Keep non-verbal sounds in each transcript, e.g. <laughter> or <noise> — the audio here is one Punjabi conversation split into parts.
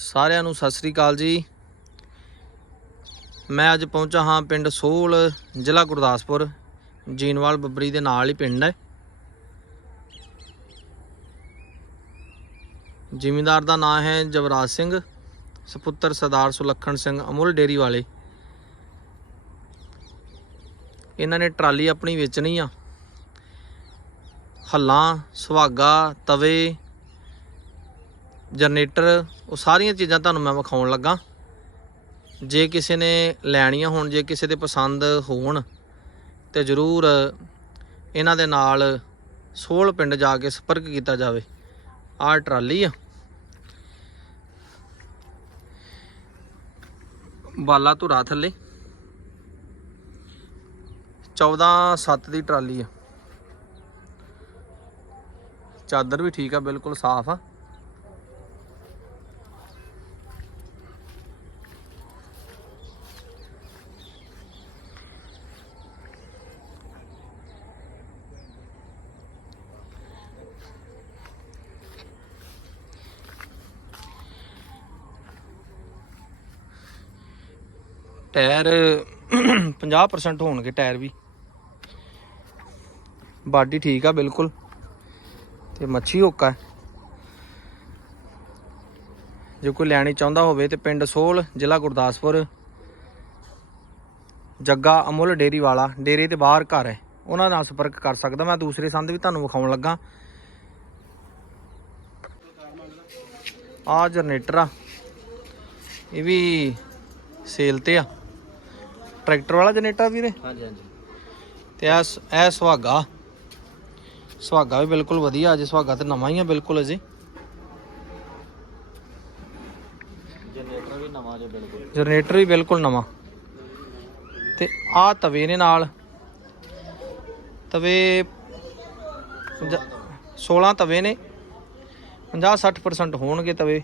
ਸਾਰਿਆਂ ਨੂੰ ਸਤਿ ਸ੍ਰੀ ਅਕਾਲ ਜੀ। ਮੈਂ ਅੱਜ ਪਹੁੰਚਾ ਹਾਂ ਪਿੰਡ ਸੋਲ, ਜ਼ਿਲ੍ਹਾ ਗੁਰਦਾਸਪੁਰ। ਜੀਨਵਾਲ ਬੱਬਰੀ ਦੇ ਨਾਲ ਹੀ ਪਿੰਡ ਹੈ। ਜ਼ਿਮੀਂਦਾਰ ਦਾ ਨਾਮ ਹੈ ਜਵਰਾਜ ਸਿੰਘ, ਸੁਪੁੱਤਰ ਸਰਦਾਰ ਸੁਲੱਖਣ ਸਿੰਘ ਅਮੁੱਲ ਡੇਰੀ ਵਾਲੇ। ਇਹਨਾਂ ਨੇ ਟਰਾਲੀ ਆਪਣੀ ਵੇਚਣੀ ਆ। ਹੱਲਾਂ, ਸੁਹਾਗਾ, ਤਵੇ ਜਨਰੇਟਰ, ਉਹ ਸਾਰੀਆਂ ਚੀਜ਼ਾਂ ਤੁਹਾਨੂੰ ਮੈਂ ਵਿਖਾਉਣ ਲੱਗਾ। ਜੇ ਕਿਸੇ ਨੇ ਲੈਣੀਆਂ ਹੋਣ, ਜੇ ਕਿਸੇ ਦੇ ਪਸੰਦ ਹੋਣ, ਤੇ ਜਰੂਰ ਇਹਨਾਂ ਦੇ ਨਾਲ ਸੋਲ ਪਿੰਡ ਜਾ ਕੇ ਸੰਪਰਕ ਕੀਤਾ ਜਾਵੇ। ਆਹ ਟਰਾਲੀ ਆ। ਬਾਲਾ ਧੁਰਾ ਥੱਲੇ। 14 7 ਦੀ ਟਰਾਲੀ ਆ। ਚਾਦਰ ਵੀ ਠੀਕ ਆ, ਬਿਲਕੁਲ ਸਾਫ਼ ਆ। ਟਾਇਰ <clears throat> 50% ਹੋਣਗੇ ਟਾਇਰ ਵੀ। ਬਾਡੀ ਠੀਕ ਆ ਬਿਲਕੁਲ। ਤੇ ਮੱਛੀ ਹੋਕਾ ਜੇ ਕੋਈ ਲੈਣੀ ਚਾਹੁੰਦਾ ਹੋਵੇ ਤੇ ਪਿੰਡ ਸੋਲ, ਜ਼ਿਲ੍ਹਾ ਗੁਰਦਾਸਪੁਰ, ਜੱਗਾ, ਅਮੁੱਲ ਡੇਰੀ ਵਾਲਾ ਡੇਰੇ ਤੇ ਬਾਹਰ ਘਰ ਹੈ। ਉਹਨਾਂ ਨਾਲ ਸੰਪਰਕ ਕਰ ਸਕਦਾ ਮੈਂ, ਦੂਸਰੇ ਸੰਦ ਵੀ ਤੁਹਾਨੂੰ ਵਿਖਾਉਣ ਲੱਗਾ। ਆ ਜਨਰੇਟਰ ਆ। ਇਹ ਵੀ ਸੇਲ ਤੇ ਆ। ਟਰੈਕਟਰ ਵਾਲਾ ਜਨਰੇਟਰ ਆ ਵੀਰੇ? ਹਾਂਜੀ ਹਾਂਜੀ। ਤੇ ਇਹ ਸੁਹਾਗਾ। ਸੁਹਾਗਾ ਵੀ ਬਿਲਕੁਲ ਵਧੀਆ ਅਜੇ ਸੁਹਾਗਾ ਤੇ ਨਵਾਂ ਹੀ ਆ ਬਿਲਕੁਲ ਅਜੇ। ਜਨਰੇਟਰ ਵੀ ਨਵਾਂ ਜੇ ਬਿਲਕੁਲ। ਜਨਰੇਟਰ ਵੀ ਬਿਲਕੁਲ ਨਵਾਂ। ਤੇ ਆਹ ਤਵੇ ਨੇ ਨਾਲ। ਤਵੇ ਪੰਜਾ- 16 ਤਵੇ ਨੇ। 50 60% ਹੋਣਗੇ ਤਵੇ।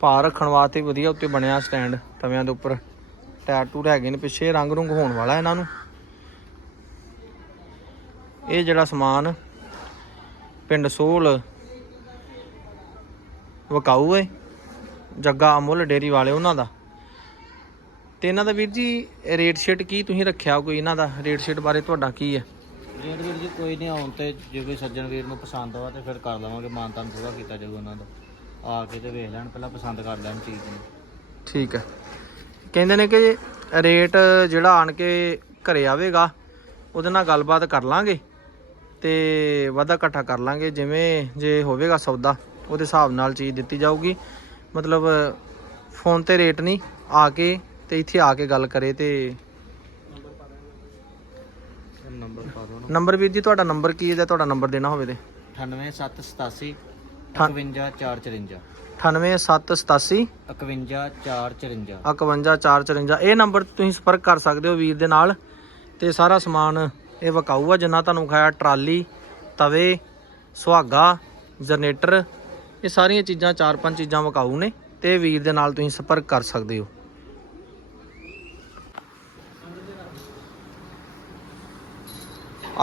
ਭਾਰ ਰੱਖਣ ਵਾਸਤੇ ਵਧੀਆ ਉੱਤੇ ਬਣਿਆ ਸਟੈਂਡ ਤਵਿਆਂ ਦੇ ਉੱਪਰ। ਟਾਇਰ ਟੂਰ ਹੈਗੇ ਨੇ ਪਿੱਛੇ, ਰੰਗ ਰੁੰਗ ਹੋਣ ਵਾਲਾ ਇਹਨਾਂ ਨੂੰ। ਇਹ ਜਿਹੜਾ ਸਮਾਨ ਪਿੰਡ ਸੋਲ ਵਕਾਊ ਹੈ ਜੱਗਾ ਅਮੁੱਲ ਡੇਰੀ ਵਾਲੇ ਉਹਨਾਂ ਦਾ। ਤੇ ਇਹਨਾਂ ਦਾ ਵੀਰ ਜੀ ਰੇਟ ਸ਼ੀਟ ਕੀ ਤੁਸੀਂ ਰੱਖਿਆ ਕੋਈ ਇਹਨਾਂ ਦਾ? ਰੇਟ ਸ਼ੀਟ ਬਾਰੇ ਤੁਹਾਡਾ ਕੀ ਹੈ ਰੇਟ ਵੀਰ ਜੀ, ਕੋਈ ਨਹੀਂ, ਆਉਣ ਤੇ ਜੇ ਕੋਈ ਸੱਜਣ ਵੀਰ ਨੂੰ ਪਸੰਦ ਆ ਤੇ ਫਿਰ ਕਰ ਲਵਾਂਗੇ, ਮਾਨਤਾਨ ਪੂਰਾ ਕੀਤਾ ਜਾਊਗਾ ਉਹਨਾਂ ਦਾ। ਆ ਕੇ ਤੇ ਵੇਖ ਲੈਣ ਪਹਿਲਾਂ ਪਸੰਦ ਕਰ ਲੈਣ ਚੀਜ਼ ਨੂੰ। ਠੀਕ ਹੈ। ਕਹਿੰਦੇ ਨੇ ਕਿ ਰੇਟ ਜਿਹੜਾ ਆਣ ਕੇ ਘਰੇ ਆਵੇਗਾ ਉਹਦੇ ਨਾਲ ਗੱਲਬਾਤ ਕਰ ਲਾਂਗੇ ਤੇ ਵਾਧਾ ਇਕੱਠਾ ਕਰ ਲਾਂਗੇ ਜਿਵੇਂ ਜੇ ਹੋਵੇਗਾ ਸੌਦਾ ਉਹਦੇ ਹਿਸਾਬ ਨਾਲ ਚੀਜ਼ ਦਿੱਤੀ ਜਾਊਗੀ। ਮਤਲਬ ਫੋਨ ਤੇ ਰੇਟ ਨਹੀਂ ਆ ਕੇ ਤੇ ਇੱਥੇ ਆ ਕੇ ਗੱਲ ਕਰੇ ਤੇ ਨੰਬਰ ਪਾ ਦਿਓ ਨੰਬਰ ਵੀਰ ਜੀ ਤੁਹਾਡਾ ਨੰਬਰ ਕੀ ਹੈ ਜੇ ਤੁਹਾਡਾ ਨੰਬਰ ਦੇਣਾ ਹੋਵੇ ਤੇ? 98787 ਠਾ- 51454 98787 51454 51454 ਇਹ ਨੰਬਰ ਤੁਸੀਂ ਸੰਪਰਕ ਕਰ ਸਕਦੇ ਹੋ ਵੀਰ ਦੇ ਨਾਲ। ਤੇ ਸਾਰਾ ਸਮਾਨ ਇਹ ਵਿਕਾਊ ਆ ਜਿੰਨਾ ਤੁਹਾਨੂੰ ਖਾਇਆ ਟਰਾਲੀ ਤਵੇ ਸੁਹਾਗਾ ਜਨਰੇਟਰ। ਇਹ ਸਾਰੀਆਂ ਚੀਜ਼ਾਂ ਚਾਰ ਪੰਜ ਚੀਜ਼ਾਂ ਵਿਕਾਊ ਨੇ। ਤੇ ਵੀਰ ਦੇ ਨਾਲ ਤੁਸੀਂ ਸੰਪਰਕ ਕਰ ਸਕਦੇ ਹੋ।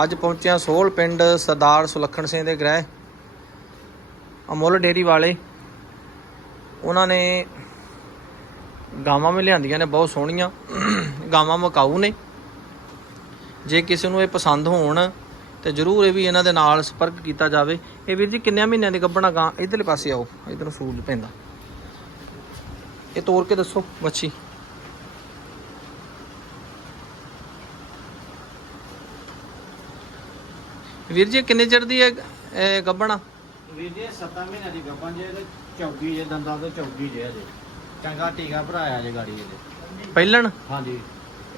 ਅੱਜ ਪਹੁੰਚਿਆ ਸੋਲ ਪਿੰਡ ਸਰਦਾਰ ਸੁਲੱਖਣ ਸਿੰਘ ਦੇ ਗ੍ਰਹਿ। ਅਮੁੱਲ ਡੇਰੀ ਵਾਲੇ, ਉਹਨਾਂ ਨੇ ਗਾਵਾਂ ਵੀ ਲਿਆਂਦੀਆਂ ਨੇ, ਬਹੁਤ ਸੋਹਣੀਆਂ, ਗਾਵਾਂ ਮਕਾਊ ਨੇ। ਜੇ ਕਿਸੇ ਨੂੰ ਇਹ ਪਸੰਦ ਹੋਣ, ਤੇ ਜਰੂਰ ਇਹ ਵੀ ਇਹਨਾਂ ਦੇ ਨਾਲ ਸੰਪਰਕ ਕੀਤਾ ਜਾਵੇ। ਇਹ ਵੀਰ ਜੀ ਕਿੰਨਿਆਂ ਮਹੀਨਿਆਂ ਦੀ ਗੱਭਣਾ ਗਾਂ? ਇਧਰਲੇ ਪਾਸੇ ਆਓ, ਇਧਰ ਸੂਰਜ ਪੈਂਦਾ। ਇਹ ਤੋੜ ਕੇ ਦੱਸੋ ਬੱਚੀ ਵੀਰ ਜੀ ਕਿੰਨੇ ਚਿਰ ਦੀ ਹੈ ਗੱਭਣਾ? ਵੀਰ ਜੀ 7 ਮਹੀਨਿਆਂ ਦੀ ਗੱਪਾਂ ਜੇ ਤੇ ਚੌਗੀ ਜੇ ਦੰਦਾਂ ਤੋਂ ਚੌਗੀ ਜੇ ਅਜੇ ਚੰਗਾ ਟੀਕਾ ਭਰਾਇਆ ਜੇ ਗਾੜੀ ਇਹਦੇ। ਪਹਿਲਣ? ਹਾਂਜੀ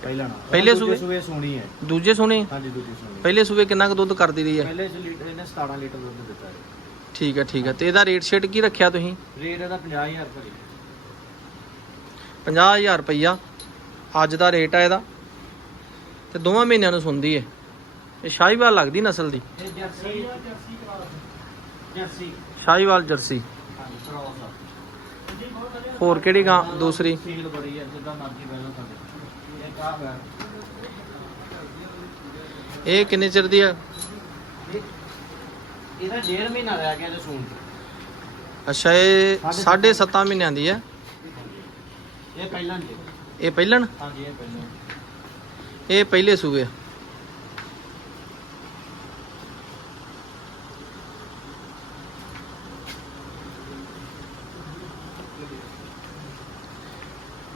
ਪਹਿਲਾਂ ਨਾ ਪਹਿਲੇ ਦੂਜੇ ਸੂਬੇ? ਸੂਬੇ ਸੋਣੀ ਹੈ। ਦੂਜੇ ਸੁਣੇ? ਹਾਂਜੀ ਦੂਜੀ ਸੋਣੀ। ਪਹਿਲੇ ਸੂਬੇ ਕਿੰਨਾ ਕੁ ਦੁੱਧ ਕਰਦੀ ਰਹੀ ਹੈ? ਪਹਿਲੇ ਚ ਲੀਟਰ ਇਹਨੇ 17 ਲੀਟਰ ਦੁੱਧ ਦਿੱਤਾ ਹੈ। ਠੀਕ ਹੈ ਠੀਕ ਹੈ। ਤੇ ਇਹਦਾ ਰੇਟ ਸ਼ੇਟ ਕੀ ਰੱਖਿਆ ਤੁਸੀਂ? ਰੇਟ ਇਹਦਾ 50000 ਰੁਪਏ 50000 ਰੁਪਈਆ। ਅੱਜ ਦਾ ਰੇਟ ਆ ਇਹਦਾ। ਤੇ ਦੋਵਾਂ ਮਹੀਨਿਆਂ ਨੂੰ ਸੁਣਦੀ ਹੈ ਇਹ ਸ਼ਾਹੀਵਾਲ ਲੱਗਦੀ ਨਸਲ ਦੀ। ਇਹ ਜਰਸੀ ਜਰਸੀ ਸ਼ਾਹੀਵਾਲ ਜਰਸੀ। ਹਾਂਜੀ ਕ੍ਰੋਸ ਆ ਹੋਰ ਕਿਹੜੀ ਗਾਂ ਦੂਸਰੀ? ਫੀਲ ਬੜੀ ਹੈ ਜਿੱਦਾਂ ਮਰਜ਼ੀ ਪਹਿਲਾਂ ਸਾਡੇ। ਇਹ ਕਾਹ ਹੈ। ਇਹ ਕਿੰਨੇ ਚਿਰ ਦੀ ਹੈ? ਇਹਦਾ ਡੇਢ ਮਹੀਨਾ ਰਹਿ ਗਿਆ ਤੇ ਸੂਣ। ਅੱਛਾ ਇਹ ਸਾਢੇ 7.5 ਮਹੀਨਿਆਂ ਦੀ ਹੈ? ਇਹ ਪਹਿਲਾਂ ਜੀ ਇਹ ਪਹਿਲਣ? ਹਾਂਜੀ ਇਹ ਪਹਿਲਾਂ ਇਹ ਪਹਿਲੇ ਸੂਏ ਆ।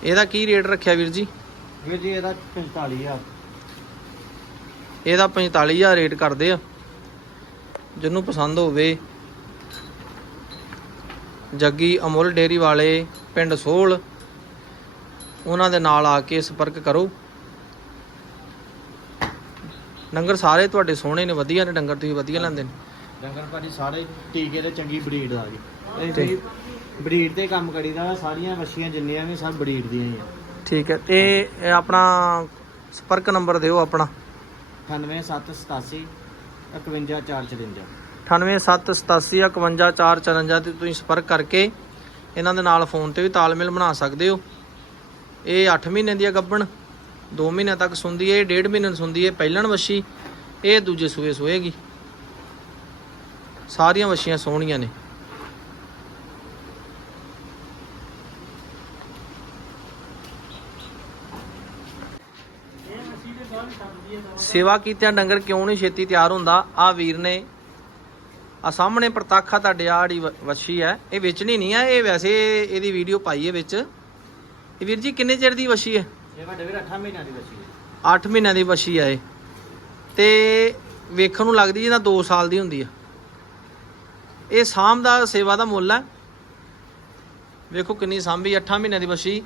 ਇਹਦਾ ਕੀ ਰੇਟ ਰੱਖਿਆ ਵੀਰ ਜੀ? ਵੀਰ ਜੀ ਇਹਦਾ 45000 ਇਹਦਾ 45000 ਰੇਟ ਕਰਦੇ ਆ। ਜਿਹਨੂੰ ਪਸੰਦ ਹੋਵੇ। ਜੱਗੀ ਅਮੁੱਲ ਡੇਰੀ ਵਾਲੇ ਪਿੰਡ ਸੋਲ ਉਹਨਾਂ ਦੇ ਨਾਲ ਆ ਕੇ ਸੰਪਰਕ ਕਰੋ। ਡੰਗਰ ਸਾਰੇ ਤੁਹਾਡੇ ਸੋਹਣੇ ਨੇ ਵਧੀਆ ਨੇ ਡੰਗਰ ਤੁਸੀਂ ਵਧੀਆ ਲੈਂਦੇ ਨੇ। ਡੰਗਰ ਭਾਜੀ ਸਾਰੇ ਟੀਕੇ ਤੇ ਚੰਗੀ ਬਰੀਡ ਆ ਜੀ। ਇਹ ਬਰੀਡ ਤੇ ਕੰਮ ਕਰੀਦਾ ਵਾ, ਸਾਰੀਆਂ ਵੱਛੀਆਂ ਜਿੰਨੀਆਂ ਵੀ ਸਭ ਬਰੀਡ ਦੀਆਂ ਹੀ ਆ। ਠੀਕ ਹੈ ਤੇ ਇਹ ਆਪਣਾ ਸੰਪਰਕ ਨੰਬਰ ਦਿਓ ਆਪਣਾ। 98787 51454 9878851454 ਤੇ ਤੁਸੀਂ ਸੰਪਰਕ ਕਰਕੇ ਇਹਨਾਂ ਦੇ ਨਾਲ ਫੋਨ ਤੇ ਵੀ ਤਾਲਮੇਲ ਬਣਾ ਸਕਦੇ ਹੋ। ਇਹ 8 ਮਹੀਨੇ ਦੀ ਆ ਗੱਬਣ 2 ਮਹੀਨੇ ਤੱਕ ਸੁੰਦੀ ਹੈ ਇਹ 1.5 ਮਹੀਨੇ ਨੂੰ ਸੁੰਦੀ ਹੈ ਪਹਿਲਣ ਵੱਛੀ ਇਹ ਦੂਜੇ ਸੂਏ ਸੋਏਗੀ। ਸਾਰੀਆਂ ਵੱਛੀਆਂ ਸੋਹਣੀਆਂ ਨੇ। ਸੇਵਾ ਕੀਤਿਆਂ ਡੰਗਰ ਕਿਉਂ ਨਹੀਂ ਛੇਤੀ ਤਿਆਰ ਹੁੰਦਾ? ਆ ਵੀਰ ਨੇ ਆ ਸਾਹਮਣੇ ਪ੍ਰਤਾਖਾ ਤੁਹਾਡੇ ਵ- ਵੱਛੀ ਹੈ ਇਹ ਵੇਚਣੀ ਨਹੀਂ ਹੈ ਇਹ ਵੈਸੇ ਇਹਦੀ ਵੀਡੀਓ ਪਾਈ ਹੈ ਵਿੱਚ। ਇਹ ਵੀਰ ਜੀ ਕਿੰਨੇ ਚਿਰ ਦੀ ਵੱਛੀ ਹੈ? ਇਹ ਵੱਡੇ ਵੀਰ 8 ਮਹੀਨਿਆਂ ਦੀ ਵੱਛੀ ਹੈ। 8 ਮਹੀਨਿਆਂ ਦੀ ਵੱਛੀ ਹੈ ਇਹ। ਤੇ ਵੇਖਣ ਨੂੰ ਲੱਗਦੀ ਜਿੱਦਾਂ 2 ਸਾਲ ਦੀ ਹੁੰਦੀ ਆ। ਇਹ ਸਾਂਭ ਦਾ ਸੇਵਾ ਦਾ ਮੁੱਲ ਹੈ। ਵੇਖੋ ਕਿੰਨੀ ਸਾਂਭੀ 8 ਮਹੀਨਿਆਂ ਦੀ ਵੱਛੀ।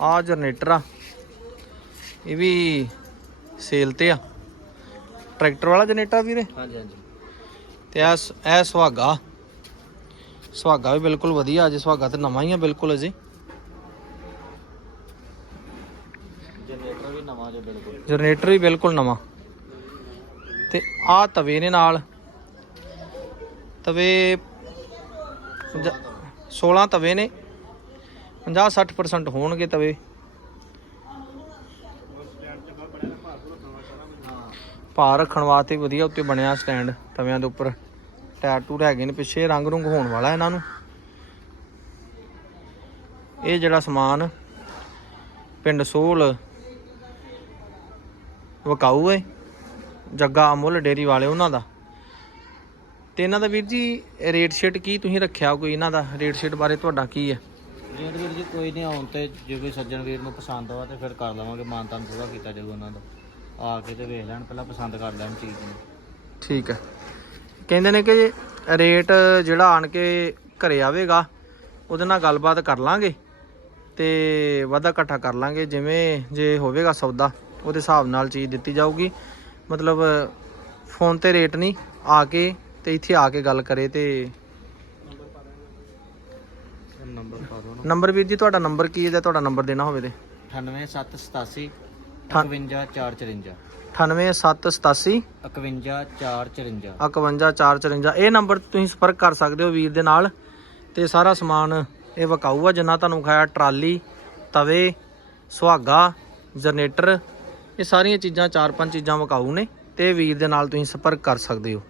ਆ ਜਨਰੇਟਰ ਆ ਇਹ ਵੀ ਸੇਲ ਤੇ ਆ ਟਰੈਕਟਰ ਵਾਲਾ ਜਨਰੇਟਰ ਵੀਰੇ ਹਾਂਜੀ ਹਾਂਜੀ ਤੇ ਆ ਇਹ ਸੁਹਾਗਾ ਸੁਹਾਗਾ ਵੀ ਬਿਲਕੁਲ ਵਧੀਆ ਅਜੇ ਸੁਹਾਗਾ ਤੇ ਨਵਾਂ ਹੀ ਆ ਬਿਲਕੁਲ ਅਜੇ। ਜਨਰੇਟਰ ਵੀ ਨਵਾਂ ਜੇ ਬਿਲਕੁਲ। ਜਨਰੇਟਰ ਵੀ ਬਿਲਕੁਲ ਨਵਾਂ। ਤੇ ਆ ਤਵੇ ਨੇ ਨਾਲ। ਤਵੇ 16 ਤਵੇ ਨੇ। 50 60% ਹੋਣਗੇ ਤਵੇ। ਭਾਰ ਰੱਖਣ ਵਾਸਤੇ ਵਧੀਆ ਉੱਤੇ ਬਣਿਆ ਸਟੈਂਡ ਤਵਿਆਂ ਦੇ ਉੱਪਰ। ਟਾਇਰ ਟੂਰ ਹੈਗੇ ਨੇ ਪਿੱਛੇ ਰੰਗ ਰੁੰਗ ਹੋਣ ਵਾਲਾ ਇਹਨਾਂ ਨੂੰ। ਇਹ ਜਿਹੜਾ ਸਮਾਨ ਪਿੰਡ ਸੋਲ ਵਕਾਊ ਹੈ ਜੱਗਾ ਅਮੁੱਲ ਡੇਰੀ ਵਾਲੇ ਉਹਨਾਂ ਦਾ। ਤੇ ਇਹਨਾਂ ਦਾ ਵੀਰ ਜੀ ਰੇਟ ਸ਼ੀਟ ਕੀ ਤੁਸੀਂ ਰੱਖਿਆ ਕੋਈ ਇਹਨਾਂ ਦਾ? ਰੇਟ ਸ਼ੀਟ ਬਾਰੇ ਤੁਹਾਡਾ ਕੀ ਹੈ ਰੇਟ ਵੀਰ ਜੀ ਕੋਈ ਨਹੀਂ ਆਉਣ ਤੇ ਜੇ ਕੋਈ ਸੱਜਣ ਵੀਰ ਨੂੰ ਪਸੰਦ ਆ ਤੇ ਫਿਰ ਕਰ ਲਵਾਂਗੇ ਮਾਨਤਾਨ ਪੂਰਾ ਕੀਤਾ ਜਾਊਗਾ ਉਹਨਾਂ ਦਾ। ਆ ਕੇ ਤੇ ਵੇਖ ਲੈਣ ਪਹਿਲਾਂ ਪਸੰਦ ਕਰ ਲੈਣ ਚੀਜ਼ ਨੂੰ। ਠੀਕ ਹੈ। ਕਹਿੰਦੇ ਨੇ ਕਿ ਰੇਟ ਜਿਹੜਾ ਆਣ ਕੇ ਘਰੇ ਆਵੇਗਾ ਉਹਦੇ ਨਾਲ ਗੱਲਬਾਤ ਕਰ ਲਾਂਗੇ ਤੇ ਵਾਧਾ ਇਕੱਠਾ ਕਰ ਲਾਂਗੇ ਜਿਵੇਂ ਜੇ ਹੋਵੇਗਾ ਸੌਦਾ ਉਹਦੇ ਹਿਸਾਬ ਨਾਲ ਚੀਜ਼ ਦਿੱਤੀ ਜਾਊਗੀ। ਮਤਲਬ ਫੋਨ ਤੇ ਰੇਟ ਨਹੀਂ ਆ ਕੇ ਤੇ ਇੱਥੇ ਆ ਕੇ ਗੱਲ ਕਰੇ ਤੇ ਨੰਬਰ ਪਾ ਦੋ ਨੰਬਰ ਵੀਰ ਜੀ ਤੁਹਾਡਾ ਨੰਬਰ ਕੀ ਹੈ ਜੇ ਤੁਹਾਡਾ ਨੰਬਰ ਦੇਣਾ ਹੋਵੇ ਤੇ? 98787 ਠਾ- 51454 98787 51454 51454 ਇਹ ਨੰਬਰ ਤੁਸੀਂ ਸੰਪਰਕ ਕਰ ਸਕਦੇ ਹੋ ਵੀਰ ਦੇ ਨਾਲ। ਤੇ ਸਾਰਾ ਸਮਾਨ ਇਹ ਵਿਕਾਊ ਆ ਜਿੰਨਾ ਤੁਹਾਨੂੰ ਖਾਇਆ ਟਰਾਲੀ ਤਵੇ ਸੁਹਾਗਾ ਜਨਰੇਟਰ। ਇਹ ਸਾਰੀਆਂ ਚੀਜ਼ਾਂ ਚਾਰ ਪੰਜ ਚੀਜ਼ਾਂ ਵਿਕਾਊ ਨੇ। ਤੇ ਵੀਰ ਦੇ ਨਾਲ ਤੁਸੀਂ ਸੰਪਰਕ ਕਰ ਸਕਦੇ ਹੋ।